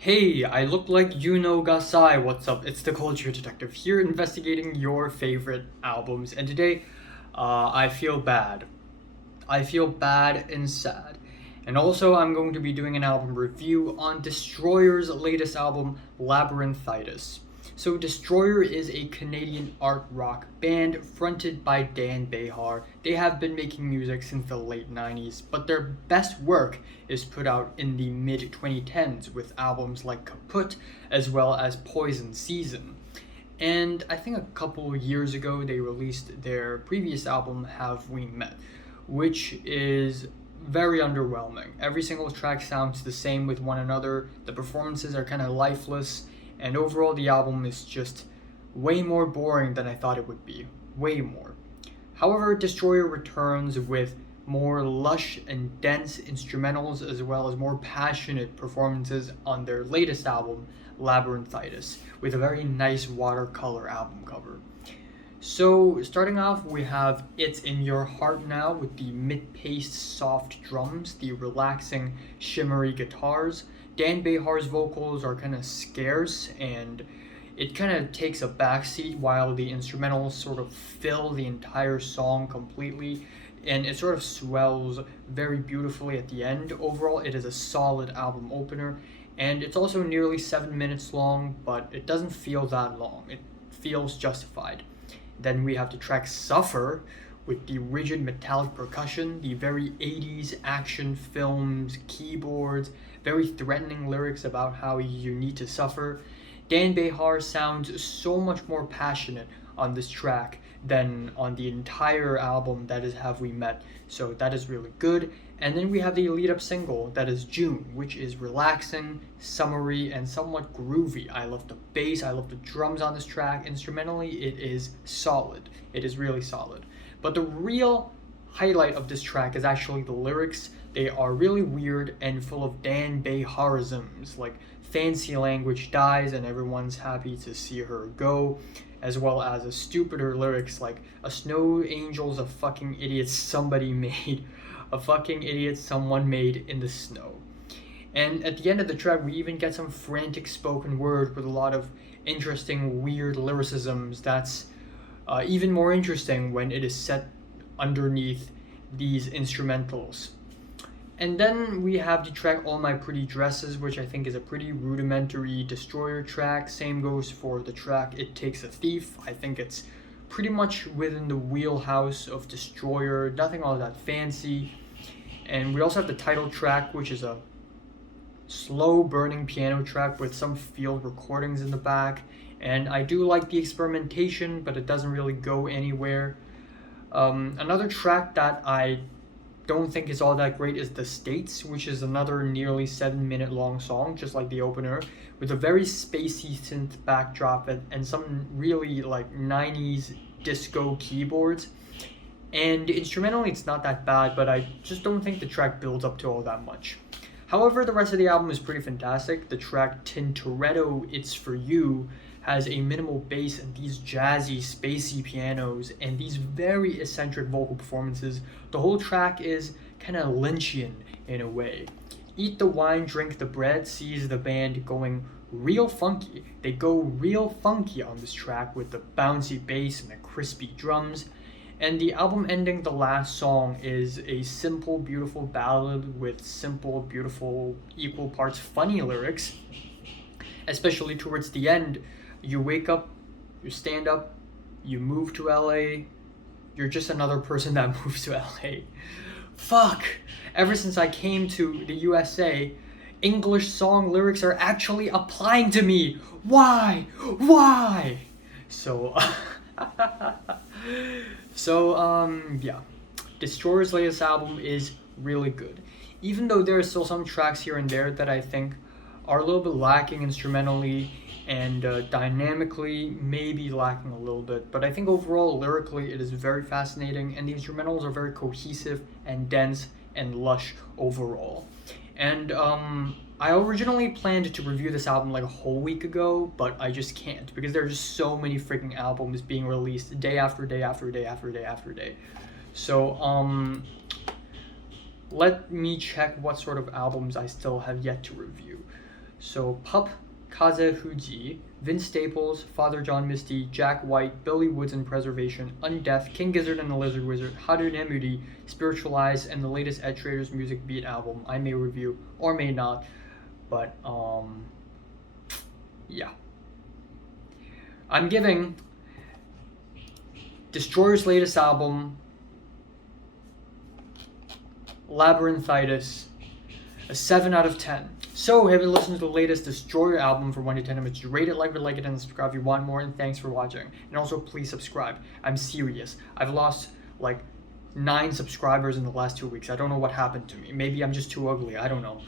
Hey, I look like you know Gasai. What's up? It's the Culture Detective here investigating your favorite albums. And today, I feel bad. I feel bad and sad. And also, I'm going to be doing an album review on Destroyer's latest album, Labyrinthitis. So, Destroyer is a Canadian art rock band fronted by Dan Behar. They have been making music since the late 90s, but their best work is put out in the mid 2010s with albums like Kaput as well as Poison Season. And I think a couple years ago they released their previous album, Have We Met, which is very underwhelming. Every single track sounds the same with one another, the performances are kind of lifeless, and overall the album is just way more boring than I thought it would be. Way more. However, Destroyer returns with more lush and dense instrumentals as well as more passionate performances on their latest album, Labyrinthitis, with a very nice watercolor album cover. So, starting off, we have It's in Your Heart Now with the mid-paced soft drums, the relaxing shimmery guitars. Dan Behar's vocals are kind of scarce and it kind of takes a backseat while the instrumentals sort of fill the entire song completely, and it sort of swells very beautifully at the end. Overall, it is a solid album opener, and it's also nearly 7 minutes long, but it doesn't feel that long. It feels justified. Then we have the track Suffer with the rigid metallic percussion, the very 80s action films, keyboards, very threatening lyrics about how you need to suffer. Dan Behar sounds so much more passionate on this track than on the entire album that is Have We Met, so that is really good. And then we have the lead up single that is June, which is relaxing, summery, and somewhat groovy. I love the bass, I love the drums on this track. Instrumentally, it is solid. It is really solid. But the real highlight of this track is actually the lyrics. They are really weird and full of Dan Beharisms, like fancy language dies and everyone's happy to see her go, as well as a stupider lyrics like a snow angel's a fucking idiot somebody made, a fucking idiot someone made in the snow. And at the end of the track, we even get some frantic spoken word with a lot of interesting, weird lyricisms that's even more interesting when it is set underneath these instrumentals. And then we have the track All My Pretty Dresses, which I think is a pretty rudimentary Destroyer track. Same goes for the track It Takes a Thief. I think it's pretty much within the wheelhouse of Destroyer, nothing all that fancy. And we also have the title track, which is a slow burning piano track with some field recordings in the back. And I do like the experimentation, but it doesn't really go anywhere. Another track that I don't think is all that great is The States, which is another nearly 7 minute long song, just like the opener, with a very spacey synth backdrop and some really like 90s disco keyboards. And instrumentally it's not that bad, but I just don't think the track builds up to all that much. However, the rest of the album is pretty fantastic. The track Tintoretto, It's For You, has a minimal bass and these jazzy, spacey pianos and these very eccentric vocal performances. The whole track is kind of Lynchian in a way. Eat the Wine, Drink the Bread sees the band going real funky. They go real funky on this track with the bouncy bass and the crispy drums. And the album ending, the last song, is a simple, beautiful ballad with simple, beautiful, equal parts funny lyrics. Especially towards the end, you wake up, you stand up, you move to LA, you're just another person that moves to LA. Fuck! Ever since I came to the USA, English song lyrics are actually applying to me. Why? Why? So, yeah. Destroyer's latest album is really good. Even though there are still some tracks here and there that I think are a little bit lacking instrumentally and dynamically, maybe lacking a little bit, but I think overall lyrically it is very fascinating and the instrumentals are very cohesive and dense and lush overall. And I originally planned to review this album like a whole week ago, but I just can't because there are just so many freaking albums being released day after day after day after day after day. So let me check what sort of albums I still have yet to review. So Pup Kazehuji, Vince Staples, Father John Misty, Jack White, Billy Woods and Preservation, Undeath, King Gizzard and the Lizard Wizard, Harunemuri, Spiritualized, and the latest Ed Trader's Music Beat album I may review or may not, but yeah. I'm giving Destroyer's latest album, Labyrinthitis, a 7 out of 10. So, have you listened to the latest Destroyer album from 1 to 10? I'm just rate it, like it, and subscribe if you want more. And thanks for watching. And also, please subscribe. I'm serious. I've lost like 9 subscribers in the last 2 weeks. I don't know what happened to me. Maybe I'm just too ugly. I don't know.